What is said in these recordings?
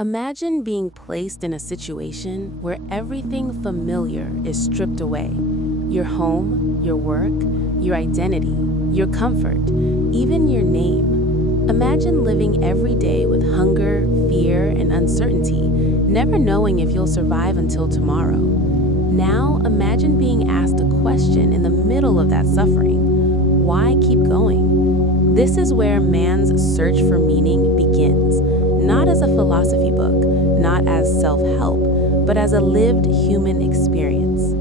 Imagine being placed in a situation where everything familiar is stripped away. Your home, your work, your identity, your comfort, even your name. Imagine living every day with hunger, fear, and uncertainty, never knowing if you'll survive until tomorrow. Now, imagine being asked a question in the middle of that suffering. Why keep going? This is where man's search for meaning begins. Not as a philosophy book, not as self-help, but as a lived human experience.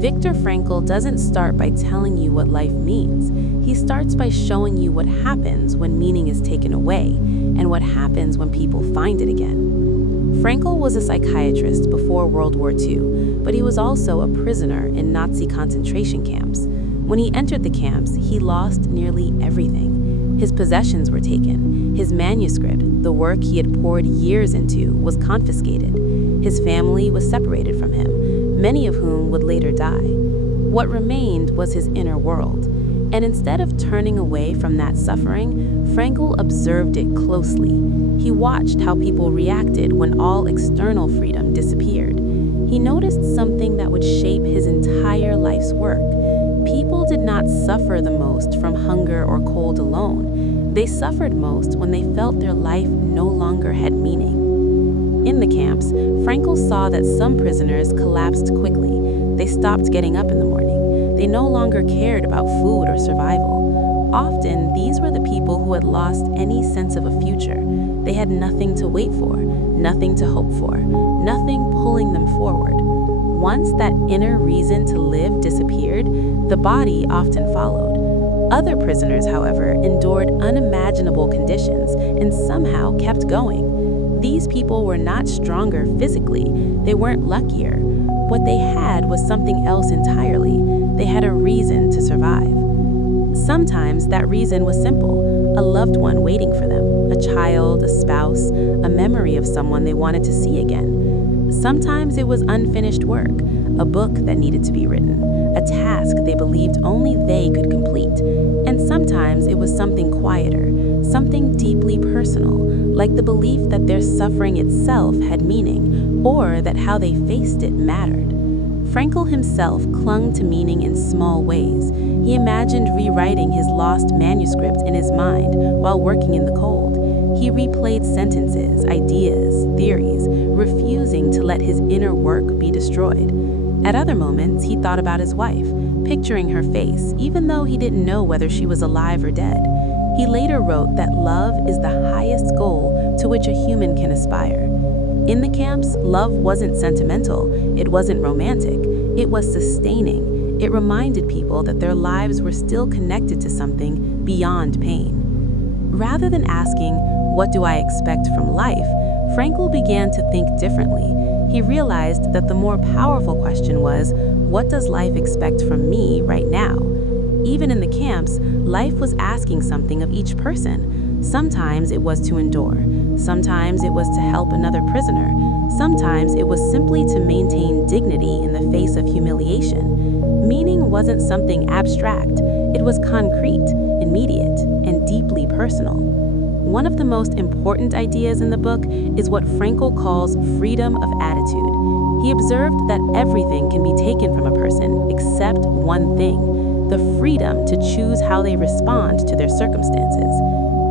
Viktor Frankl doesn't start by telling you what life means. He starts by showing you what happens when meaning is taken away and what happens when people find it again. Frankl was a psychiatrist before World War II, but he was also a prisoner in Nazi concentration camps. When he entered the camps, he lost nearly everything. His possessions were taken. His manuscript, the work he had poured years into, was confiscated. His family was separated from him, many of whom would later die. What remained was his inner world. And instead of turning away from that suffering, Frankl observed it closely. He watched how people reacted when all external freedom disappeared. He noticed something that would shape his entire life's work. People did not suffer the most from hunger or cold alone. They suffered most when they felt their life no longer had meaning. In the camps, Frankl saw that some prisoners collapsed quickly. They stopped getting up in the morning. They no longer cared about food or survival. Often, these were the people who had lost any sense of a future. They had nothing to wait for, nothing to hope for, nothing pulling them forward. Once that inner reason to live disappeared, the body often followed. Other prisoners, however, endured unimaginable conditions and somehow kept going. These people were not stronger physically. They weren't luckier. What they had was something else entirely. They had a reason to survive. Sometimes that reason was simple: a loved one waiting for them, a child, a spouse, a memory of someone they wanted to see again. Sometimes it was unfinished work, a book that needed to be written, a task they believed only they could complete. And sometimes it was something quieter, something deeply personal, like the belief that their suffering itself had meaning, or that how they faced it mattered. Frankl himself clung to meaning in small ways. He imagined rewriting his lost manuscript in his mind while working in the cold. He replayed sentences, ideas, theories, refusing to let his inner work be destroyed. At other moments, he thought about his wife, picturing her face, even though he didn't know whether she was alive or dead. He later wrote that love is the highest goal to which a human can aspire. In the camps, love wasn't sentimental, it wasn't romantic, it was sustaining. It reminded people that their lives were still connected to something beyond pain. Rather than asking, "What do I expect from life?" Frankl began to think differently. He realized that the more powerful question was, "What does life expect from me right now?" Even in the camps, life was asking something of each person. Sometimes it was to endure. Sometimes it was to help another prisoner. Sometimes it was simply to maintain dignity in the face of humiliation. Meaning wasn't something abstract. It was concrete, immediate, and deeply personal. One of the most important ideas in the book is what Frankl calls freedom of attitude. He observed that everything can be taken from a person except one thing: the freedom to choose how they respond to their circumstances.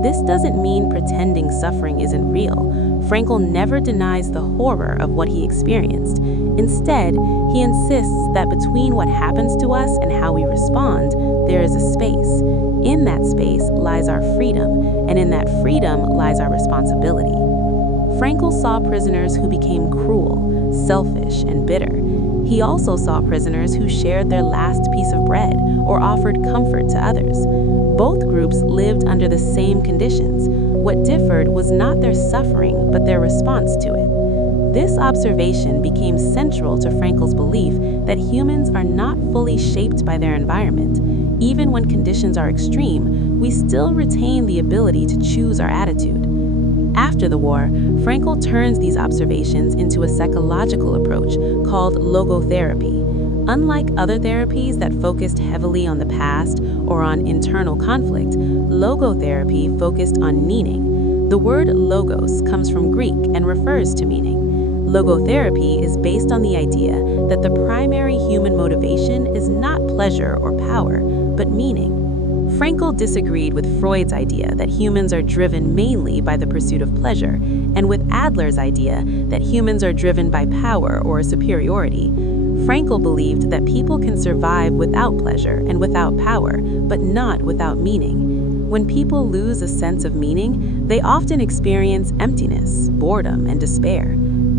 This doesn't mean pretending suffering isn't real. Frankl never denies the horror of what he experienced. Instead, he insists that between what happens to us and how we respond, there is a space. In that space lies our freedom, and in that freedom lies our responsibility. Frankl saw prisoners who became cruel, selfish, and bitter. He also saw prisoners who shared their last piece of bread or offered comfort to others. Both groups lived under the same conditions. What differed was not their suffering, but their response to it. This observation became central to Frankl's belief that humans are not fully shaped by their environment. Even when conditions are extreme, we still retain the ability to choose our attitude. After the war, Frankl turns these observations into a psychological approach called logotherapy. Unlike other therapies that focused heavily on the past or on internal conflict, logotherapy focused on meaning. The word logos comes from Greek and refers to meaning. Logotherapy is based on the idea that the primary human motivation is not pleasure or power, but meaning. Frankl disagreed with Freud's idea that humans are driven mainly by the pursuit of pleasure, and with Adler's idea that humans are driven by power or superiority. Frankl believed that people can survive without pleasure and without power, but not without meaning. When people lose a sense of meaning, they often experience emptiness, boredom, and despair.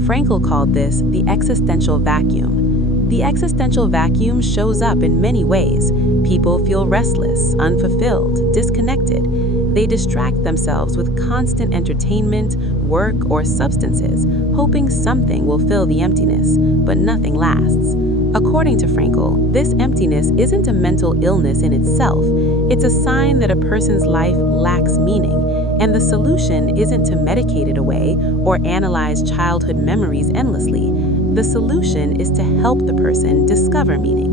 Frankl called this the existential vacuum. The existential vacuum shows up in many ways. People feel restless, unfulfilled, disconnected. They distract themselves with constant entertainment, work, or substances, hoping something will fill the emptiness, but nothing lasts. According to Frankl, this emptiness isn't a mental illness in itself. It's a sign that a person's life lacks meaning, and the solution isn't to medicate it away or analyze childhood memories endlessly. The solution is to help the person discover meaning.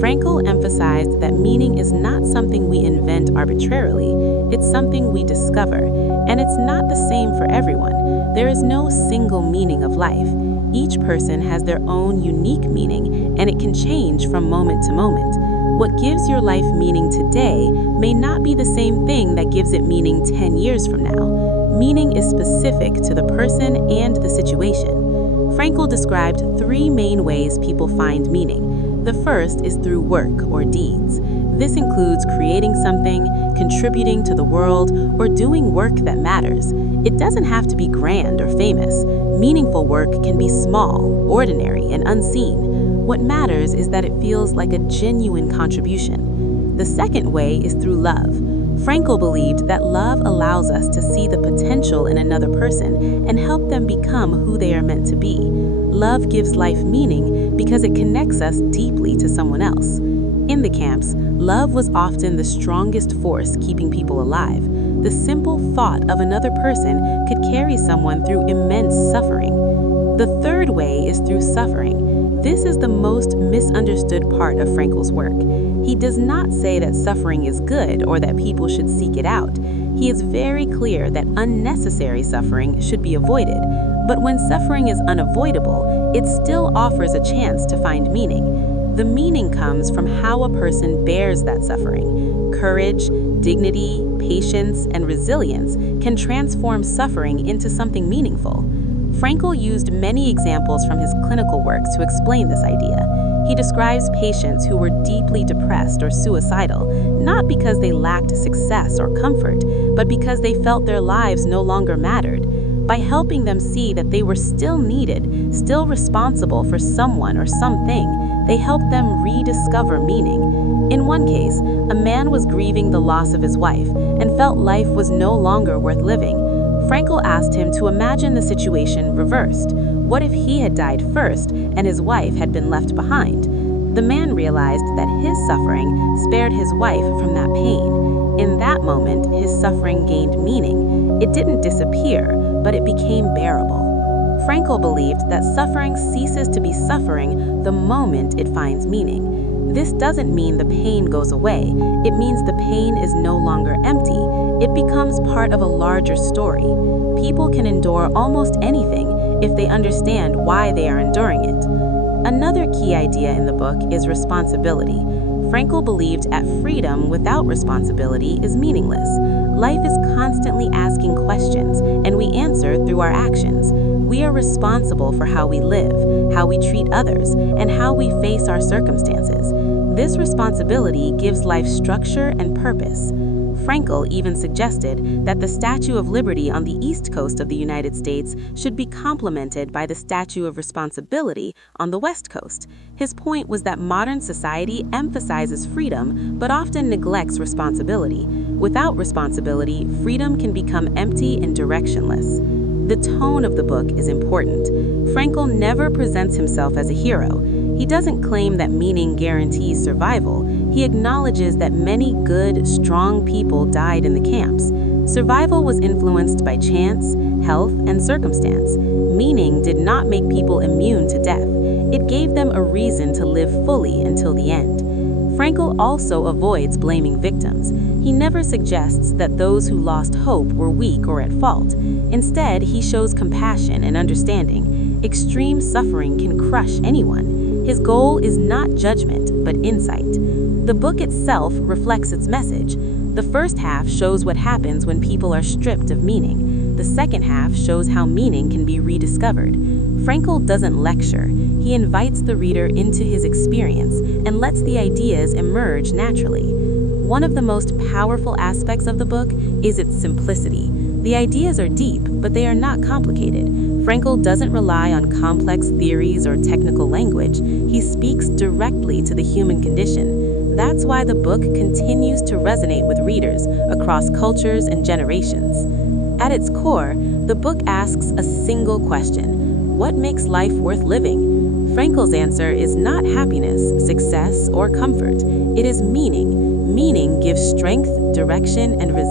Frankl emphasized that meaning is not something we invent arbitrarily, it's something we discover, and it's not the same for everyone. There is no single meaning of life. Each person has their own unique meaning, and it can change from moment to moment. What gives your life meaning today may not be the same thing that gives it meaning 10 years from now. Meaning is specific to the person and the situation. Frankl described 3 main ways people find meaning. The first is through work or deeds. This includes creating something, contributing to the world, or doing work that matters. It doesn't have to be grand or famous. Meaningful work can be small, ordinary, and unseen. What matters is that it feels like a genuine contribution. The second way is through love. Frankl believed that love allows us to see the potential in another person and help them become who they are meant to be. Love gives life meaning because it connects us deeply to someone else. In the camps, love was often the strongest force keeping people alive. The simple thought of another person could carry someone through immense suffering. The third way is through suffering. This is the most misunderstood part of Frankl's work. He does not say that suffering is good or that people should seek it out. He is very clear that unnecessary suffering should be avoided. But when suffering is unavoidable, it still offers a chance to find meaning. The meaning comes from how a person bears that suffering. Courage, dignity, patience, and resilience can transform suffering into something meaningful. Frankl used many examples from his clinical work to explain this idea. He describes patients who were deeply depressed or suicidal, not because they lacked success or comfort, but because they felt their lives no longer mattered. By helping them see that they were still needed, still responsible for someone or something, they helped them rediscover meaning. In one case, a man was grieving the loss of his wife and felt life was no longer worth living. Frankl asked him to imagine the situation reversed. What if he had died first and his wife had been left behind? The man realized that his suffering spared his wife from that pain. In that moment, his suffering gained meaning. It didn't disappear, but it became bearable. Frankl believed that suffering ceases to be suffering the moment it finds meaning. This doesn't mean the pain goes away. It means the pain is no longer empty. It becomes part of a larger story. People can endure almost anything if they understand why they are enduring it. Another key idea in the book is responsibility. Frankl believed that freedom without responsibility is meaningless. Life is constantly asking questions, and we answer through our actions. We are responsible for how we live, how we treat others, and how we face our circumstances. This responsibility gives life structure and purpose. Frankl even suggested that the Statue of Liberty on the East Coast of the United States should be complemented by the Statue of Responsibility on the West Coast. His point was that modern society emphasizes freedom but often neglects responsibility. Without responsibility, freedom can become empty and directionless. The tone of the book is important. Frankl never presents himself as a hero. He doesn't claim that meaning guarantees survival. He acknowledges that many good, strong people died in the camps. Survival was influenced by chance, health, and circumstance. Meaning did not make people immune to death. It gave them a reason to live fully until the end. Frankl also avoids blaming victims. He never suggests that those who lost hope were weak or at fault. Instead, he shows compassion and understanding. Extreme suffering can crush anyone. His goal is not judgment, but insight. The book itself reflects its message. The first half shows what happens when people are stripped of meaning. The second half shows how meaning can be rediscovered. Frankl doesn't lecture. He invites the reader into his experience and lets the ideas emerge naturally. One of the most powerful aspects of the book is its simplicity. The ideas are deep, but they are not complicated. Frankl doesn't rely on complex theories or technical language. He speaks directly to the human condition. That's why the book continues to resonate with readers across cultures and generations. At its core, the book asks a single question: what makes life worth living? Frankl's answer is not happiness, success, or comfort. It is meaning. Meaning gives strength, direction, and resilience.